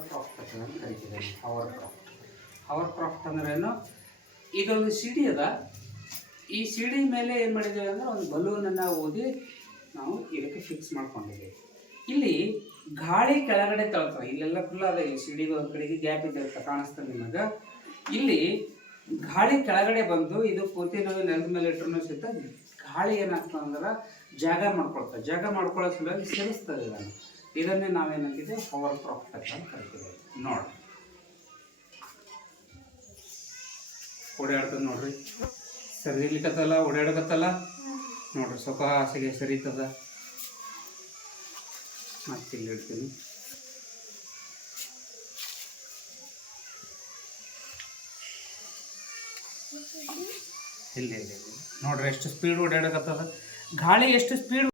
Hour craft ಅಂತ ಕರಿತೀವಿ. Hour craft ಅಂದ್ರೇನು, ಇದೊಂದು ಸಿಡಿ ಅದ. ಈ ಸಿಡಿ ಮೇಲೆ ಏನು ಮಾಡಿದ್ದೇವೆ ಅಂದರೆ ಒಂದು ಬಲೂನನ್ನು ಓದಿ ನಾವು ಇದಕ್ಕೆ ಫಿಕ್ಸ್ ಮಾಡ್ಕೊಂಡಿದ್ದೇವೆ. ಇಲ್ಲಿ ಗಾಳಿ ಕೆಳಗಡೆ ತಳ್ತಾರೆ, ಇಲ್ಲೆಲ್ಲ ಫುಲ್ ಅದ. ಈ ಸಿಡಿದು ಒಂದು ಕಡೆಗೆ ಗ್ಯಾಪ್ ಇದೆ ಅಂತ ಕಾಣಿಸ್ತದೆ ನಿಮಗೆ. ಇಲ್ಲಿ ಗಾಳಿ ಕೆಳಗಡೆ ಬಂದು ಇದು ಪೂರ್ತಿ ನಾವು ನೆಲದ ಮೇಲೆ ಇಟ್ಟರು ಸಹಿತ ಗಾಳಿ ಏನಾಗ್ತದೆ ಅಂದ್ರೆ ಜಾಗ ಮಾಡ್ಕೊಳ್ಳೋ ಸಲುವಾಗಿ ಸೇರಿಸ್ತದೆ ಇದನ್ನೇ ನಾವೇನಂತಿದೆ ಹವರ್ ಕ್ರಾಫ್ಟ್ ಅಂತ ಕರಿತೀವಿ. ನೋಡಿ ಓಡಾಡ್ತದೆ ನೋಡ್ರಿ, ಸರಿಲಿಕ್ಕತ್ತಲ್ಲ, ಓಡಾಡಕತ್ತಲ್ಲ ನೋಡ್ರಿ, ಸ್ವಲ್ಪ ಆಸೆಗೆ ಸರಿತದ. ಮತ್ತೆ ಇಲ್ಲಿ ಇಡ್ತೀನಿ. ಇಲ್ಲ ನೋಡ್ರಿ ಎಷ್ಟು ಸ್ಪೀಡ್ ಓಡಾಡಕತ್ತದ, ಗಾಳಿ ಎಷ್ಟು ಸ್ಪೀಡ್